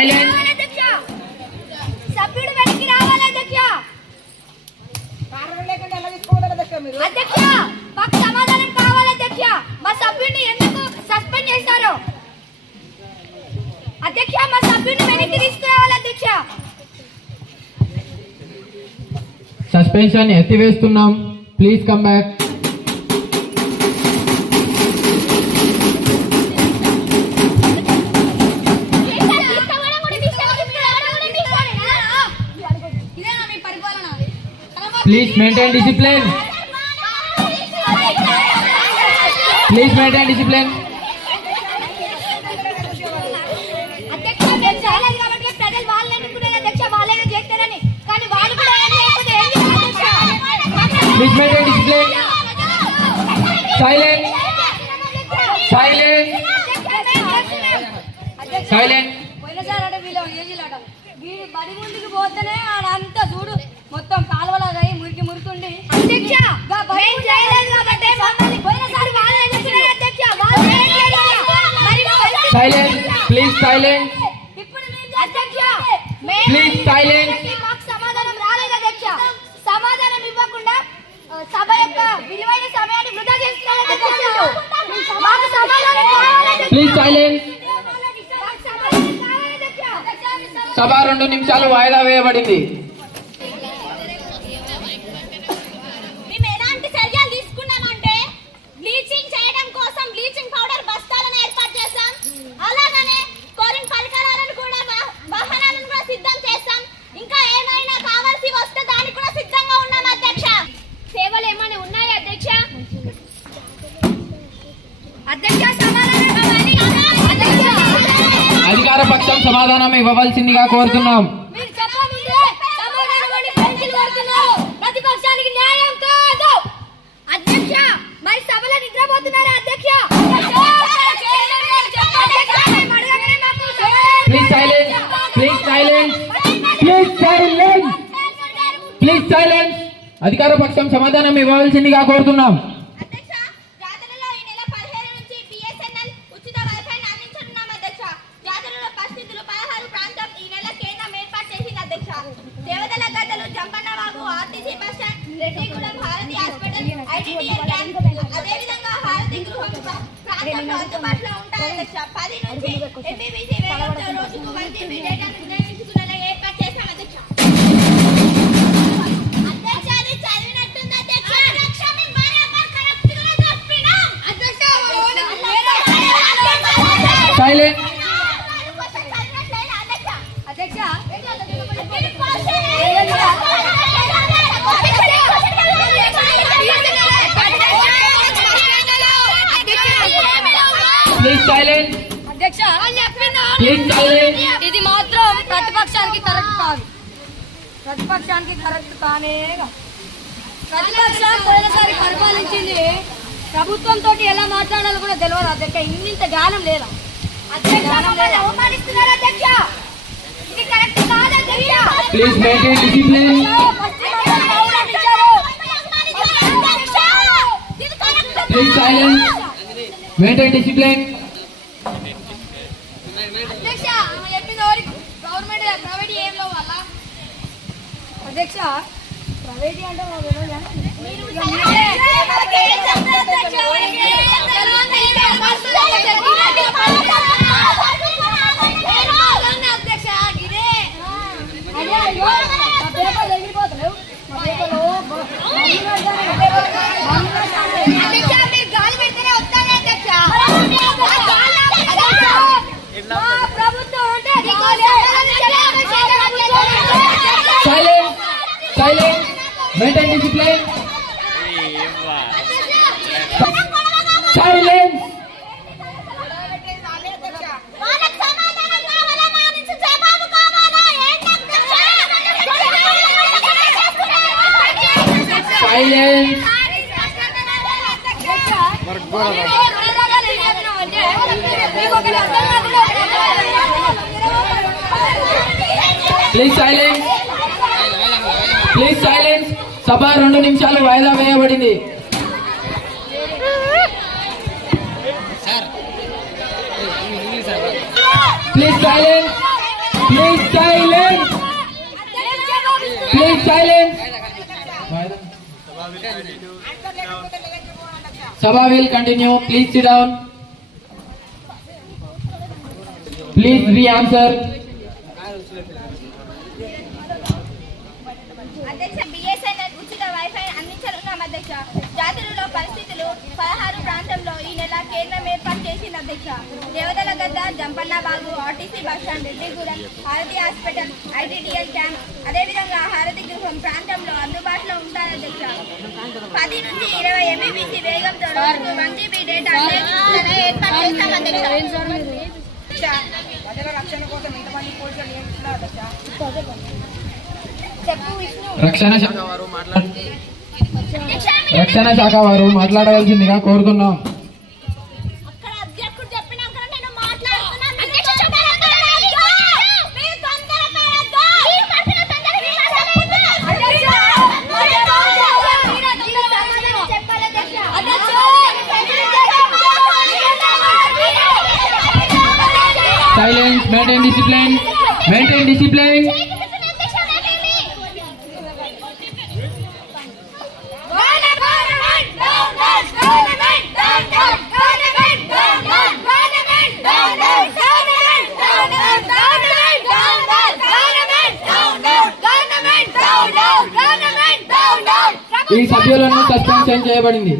Silence. సభ్యుడు వెనక్కి రావాలి అధ్యక్ష. అధ్యక్ష మాకు సమాధానం కావాలి అధ్యక్ష. మా సభ్యుడిని ఎందుకు సస్పెండ్ చేశారు అధ్యక్ష? మా సభ్యుడిని వెనక్కి తీసుకురావాలి అధ్యక్ష. సస్పెన్షన్ ఎత్తివేస్తున్నాం. Please come back. Please maintain discipline. Please maintain discipline. అధ్యక్ష నేను చేయలేదు కాబట్టి ప్రజలు వాళ్ళని అనుకున్నారు అధ్యక్ష, వాళ్ళేదో చేస్తారని. కానీ వాళ్ళు కూడా ఏం చేయకపోతే ఏం చేయాలి అధ్యక్ష? Please maintain discipline. Silence. Silence. Silence. పోయినసారి అంటే వీళ్ళు ఏజీలాట వీడి బడి ముందుకు పోతేనే ఆడంతా చూడు మొత్తం కాలువలాగా మురికి మురుకుండి. అధ్యక్ష మేము చేయలేదు కాబట్టి మమ్మల్ని పోయినసారి వాళ్ళు ఏం చేస్తున్నారు అధ్యక్ష? వాళ్ళు ఏం చేయలేదు. Silence. Please silence. ఇప్పుడు అధ్యక్ష Please silence. మాకు సమాధానం రాలేదు అధ్యక్ష. సమాధానం ఇవ్వకుండా సభ యొక్క విలువైన సమయాన్ని వృధా చేస్తున్నారు అధ్యక్ష. మాకు సమాధానం కావాలి. Please silence. సభ 2 నిమిషాలు వాయిదా వేయబడింది. మేము ఎలాంటి చర్యలు తీసుకున్నామంటే బ్లీచింగ్ చేయడం కోసం బ్లీచింగ్ పౌడర్ బస్తాలను ఏర్పాటు చేశాం. అలాగనే కోరింగ్ పరికరాలను కూడా వాహనాలను కూడా సిద్ధం చేశాం. ఇంకా ఏమైనా కావాల్సి వస్తే దానికి కూడా సిద్ధంగా ఉన్నాం అధ్యక్ష. సేవలు ఏమైనా ఉన్నాయా అధ్యక్ష? అధ్యక్ష సమాధానం కావాలి. అధికార పక్షం సమాధానం ఇవ్వవలసిందిగా కోరుతున్నాం. మీరు చెప్పముందే సమాధానం అని పెంచిలు కొడుతున్నారు. ప్రతిపక్షానికి న్యాయం కాదు అధ్యక్ష. మరి సభలో నిద్రపోతున్నారా అధ్యక్ష? Please silence. Please silence. Please silence. Please silence. అధికార పక్షం సమాధానం ఇవ్వవలసిందిగా కోరుతున్నాం. అధ్యక్ష జాతరలో ఈ నెల 15 నుంచి బిఎస్ఎన్ఎల్ ఉచిత వైఫైని అందించనున్నాం అధ్యక్ష. జాతరలో పరిస్థితులు 16 ప్రాంతం ఈ నెల కేంద్రం ఏర్పాటు చేసింది అధ్యక్ష. దేవతల గడ్డలు, Jampannavagu, RTC bus stand, Reddigudem, Bharati hospital, ITDR camp, అదేవిధంగా హారతి గృహం ప్రాంతంలో అందుబాటులో ఉంటాయి అధ్యక్ష. 10 నుంచి ఎంబీబీసీ వేగంతో రోజుకు 1 GB డేటాను వినియోగించుకునేలా ఏర్పాటు చేశాం అధ్యక్ష. Silence. Please silence. అధ్యక్ష Please silence. ఇది మాత్రం ప్రతిపక్షానికి కరెక్ట్ కాదు. ప్రతిపక్షానికి కరెక్ట్ కానే కాదు. ప్రతిపక్షం పోయినసారి పరిపాలించింది. ప్రభుత్వంతో ఎలా మాట్లాడాలో కూడా తెలియదు అధ్యక్ష. ఇంత జ్ఞానం లేదా అధ్యక్ష? అవమానిస్తున్నారు అధ్యక్ష. ఇది కరెక్ట్ కాదు అధ్యక్ష. Please maintain discipline. Please silence. Maintain discipline. అధ్యక్ష చెప్పింది గవర్నమెంట్ ప్రైవేట్ ఏం లో వల్ల అధ్యక్ష. ప్రైవేట్ అంటే గాలి పెడితేనే వస్తానే అధ్యక్ష. ప్రభుత్వం అంటే Silence. Silence. Maintain discipline. Silence. Silence. Please silence. Please silence. సభ 2 నిమిషాలు వాయిదా వేయబడింది. Please silence. Please silence. Please silence. Sabha will continue. Please sit down. Please re-answer. అధ్యక్ష బిఎస్ఎన్ఎల్ ఉచిత వైఫై అందించనున్నాం అధ్యక్ష. జాతరలో పరిస్థితులు 16 ప్రాంతంలో ఈ నెల కేంద్రం ఏర్పాటు చేసింది అధ్యక్ష. దేవతల గద్ద, జంపన్నబాగు, ఆర్టీసీ బస్టాండ్, రెడ్డిగూడెం, హారతి హాస్పిటల్, ఐటీడీఎల్ క్యాంప్, అదేవిధంగా హారతి గృహం ప్రాంతంలో అందుబాటులో ఉంటాయి అధ్యక్ష. 10 నుంచి 20 MBPS వేగంతో రోజుకు 1 GB డేటా ఏర్పాటు చేస్తాం అధ్యక్ష. రక్షణ శాఖ వారు మాట్లాడవలసిందిగా కోరుతున్నాం. అక్కడ అధ్యక్షుడు చెప్పినాక నేను మాట్లాడుతున్నాను. Silence. Maintain discipline. Maintain discipline. ఈ సభ్యులను సస్పెన్షన్ చేయబడింది.